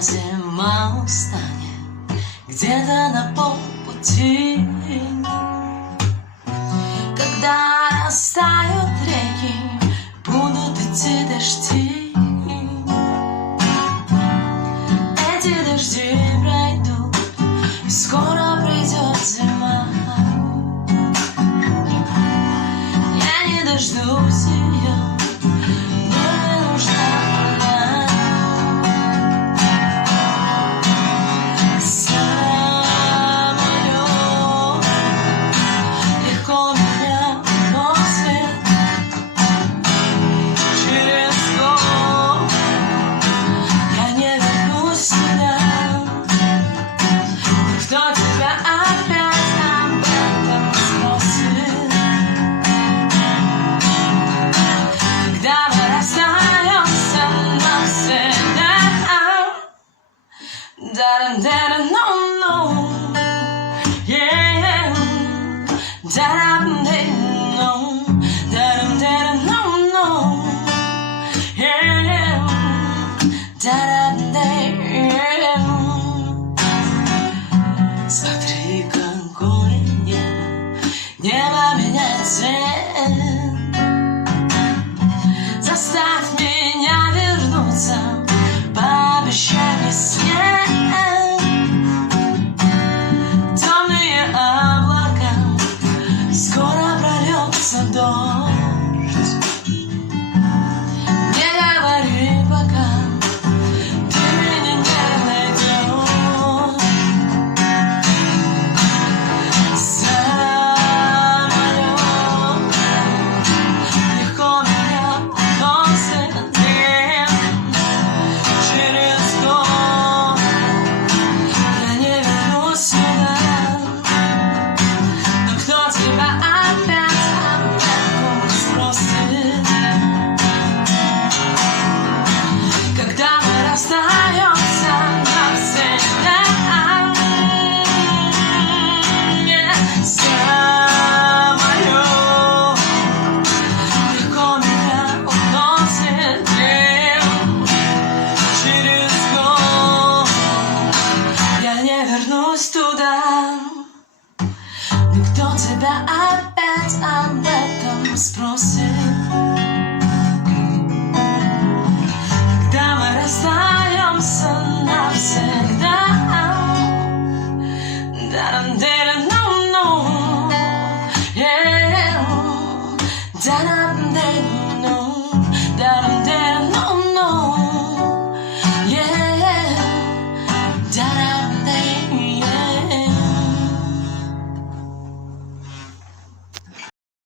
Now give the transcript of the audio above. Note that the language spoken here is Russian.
Зима устанет где-то на полпути, когда растают реки, будут идти дожди. Эти дожди пройдут, и скоро придет зима. Я не дождусь ее, мне нужна она. Смотри, какое небо, небо меняет цвет. Заставь меня вернуться, пообещай мне снег. Темные облака, скоро прольется дождь. Не говори пока, ты меня не найдешь. Самолёт легко меня носит через год. Я не вернусь сюда, но кто тебя опять об этом спросит? Когда мы расстаемся навсегда, самолёт легко меня уносит через год. Я не вернусь туда, но кто тебя опять об этом спросит? Когда мы расстаемся навсегда, да-да-да-да-ну-ну, yeah, да-да.